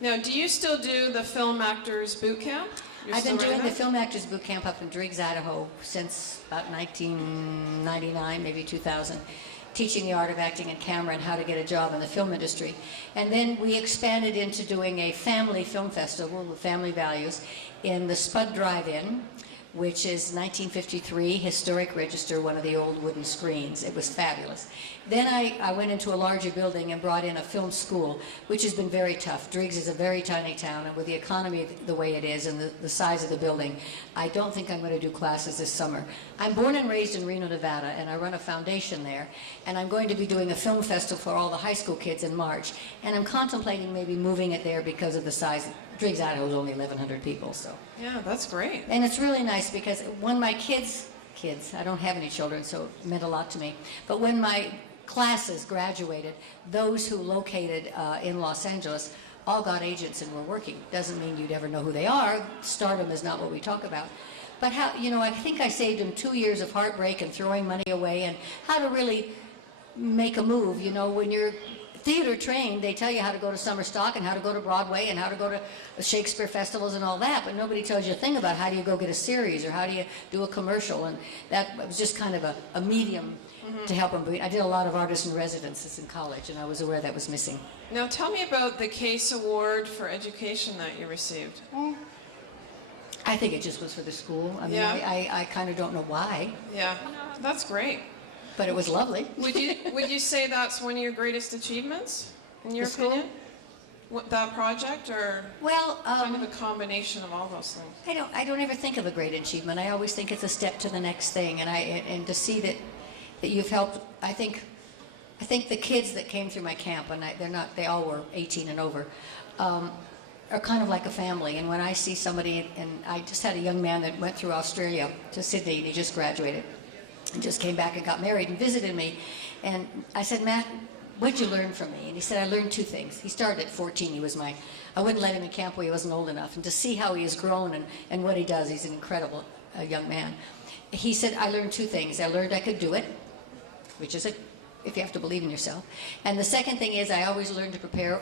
Now, do you still do the film actors boot camp? I've been doing the Film Actors Boot Camp up in Driggs, Idaho since about 1999, maybe 2000, teaching the art of acting and camera and how to get a job in the film industry. And then we expanded into doing a family film festival with family values in the Spud Drive-In, which is 1953, historic register, one of the old wooden screens. It was fabulous. Then I went into a larger building and brought in a film school, which has been very tough. Driggs is a very tiny town, and with the economy the way it is and the size of the building, I don't think I'm going to do classes this summer. I'm born and raised in Reno, Nevada, and I run a foundation there, and I'm going to be doing a film festival for all the high school kids in March, and I'm contemplating maybe moving it there because of the size. Driggs, Idaho is only 1,100 people, so. Yeah, that's great. And it's really nice because when my kids, I don't have any children, so it meant a lot to me, but when my classes graduated, those who located in Los Angeles all got agents and were working. Doesn't mean you'd ever know who they are. Stardom is not what we talk about. But how, you know, I think I saved them 2 years of heartbreak and throwing money away and how to really make a move. You know, when you're theater trained, they tell you how to go to summer stock and how to go to Broadway and how to go to Shakespeare festivals and all that, but nobody tells you a thing about how do you go get a series or how do you do a commercial, and that was just kind of a medium to help them. I did a lot of artist in residences in college, and I was aware that was missing. Now tell me about the Case Award for Education that you received. I think it just was for the school. I mean, Yeah. I kind of don't know why, Yeah, that's great. but it was lovely. Would you say that's one of your greatest achievements, in your The school? opinion? What, that project, or Well, kind of a combination of all those things? I don't ever think of a great achievement. I always think it's a step to the next thing, and to see that you've helped. I think the kids that came through my camp, and they all were 18 and over, are kind of like a family. And when I see somebody, and I just had a young man that went through Australia to Sydney, and he just graduated and just came back and got married and visited me, and I said, Matt, what'd you learn from me? And he said, I learned two things. He started at 14. I wouldn't let him in camp where he wasn't old enough. And to see how he has grown and what he does, he's an incredible young man. He said, I learned two things. I learned I could do it, which is if you have to believe in yourself. And the second thing is I always learn to prepare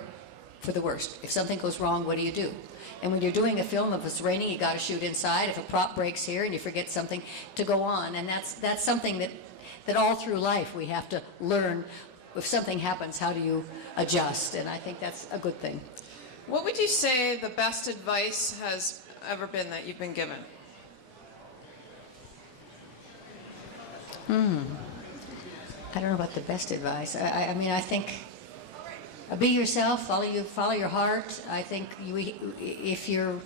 for the worst. If something goes wrong, what do you do? And when you're doing a film, if it's raining, you got to shoot inside. If a prop breaks here and you forget something, to go on. And that's something that all through life we have to learn. If something happens, how do you adjust? And I think that's a good thing. What would you say the best advice has ever been that you've been given? I don't know about the best advice. I mean, I think be yourself, follow your heart. I think if you're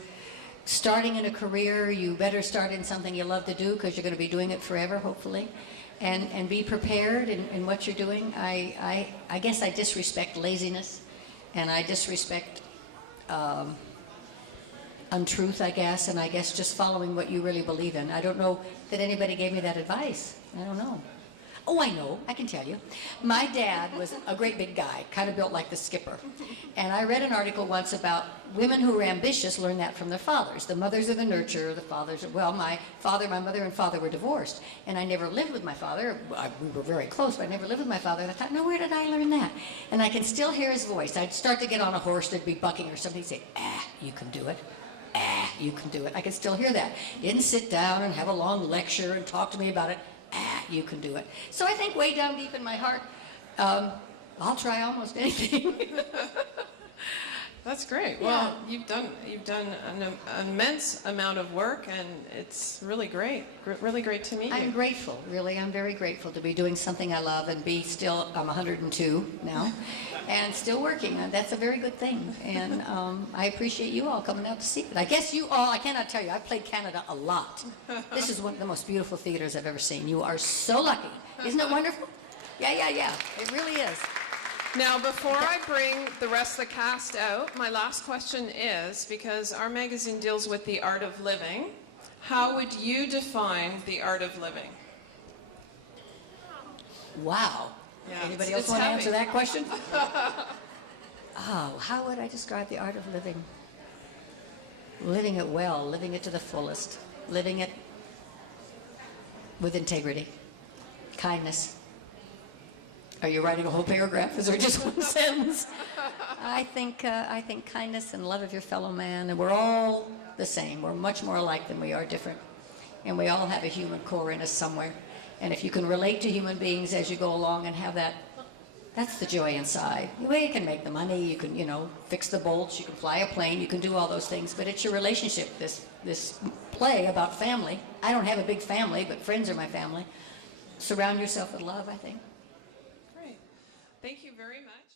starting in a career, you better start in something you love to do because you're going to be doing it forever, hopefully. And be prepared in what you're doing. I guess I disrespect laziness, and I disrespect untruth, I guess, and I guess just following what you really believe in. I don't know that anybody gave me that advice. I don't know. Oh, I know. I can tell you. My dad was a great big guy, kind of built like the Skipper. And I read an article once about women who were ambitious learn that from their fathers. The mothers are the nurturer, the fathers are, well, my mother and father were divorced. And I never lived with my father. We were very close, but I never lived with my father. And I thought, no, where did I learn that? And I can still hear his voice. I'd start to get on a horse, there'd be bucking or something. He'd say, you can do it. You can do it. I can still hear that. He didn't sit down and have a long lecture and talk to me about it. You can do it. So I think way down deep in my heart, I'll try almost anything. That's great. Yeah. Well, you've done an immense amount of work, and it's really great. Really great to meet you. I'm grateful, really. I'm very grateful to be doing something I love and be still, I'm 102 now, and still working. And that's a very good thing. And I appreciate you all coming out to see it. I guess you all, I cannot tell you, I've played Canada a lot. This is one of the most beautiful theaters I've ever seen. You are so lucky. Isn't it wonderful? Yeah. It really is. Now, before I bring the rest of the cast out, my last question is, because our magazine deals with the art of living, how would you define the art of living? Wow. Yeah, Anybody it's else want to heavy. answer that question? Oh, how would I describe the art of living? Living it well, living it to the fullest, living it with integrity, kindness, Are you writing a whole paragraph? Is there just one sentence? I think kindness and love of your fellow man, and we're all the same. We're much more alike than we are different. And we all have a human core in us somewhere. And if you can relate to human beings as you go along and have that, that's the joy inside. You can make the money, you can, fix the bolts, you can fly a plane, you can do all those things, but it's your relationship, this play about family. I don't have a big family, but friends are my family. Surround yourself with love, I think. Great. Thank you very much.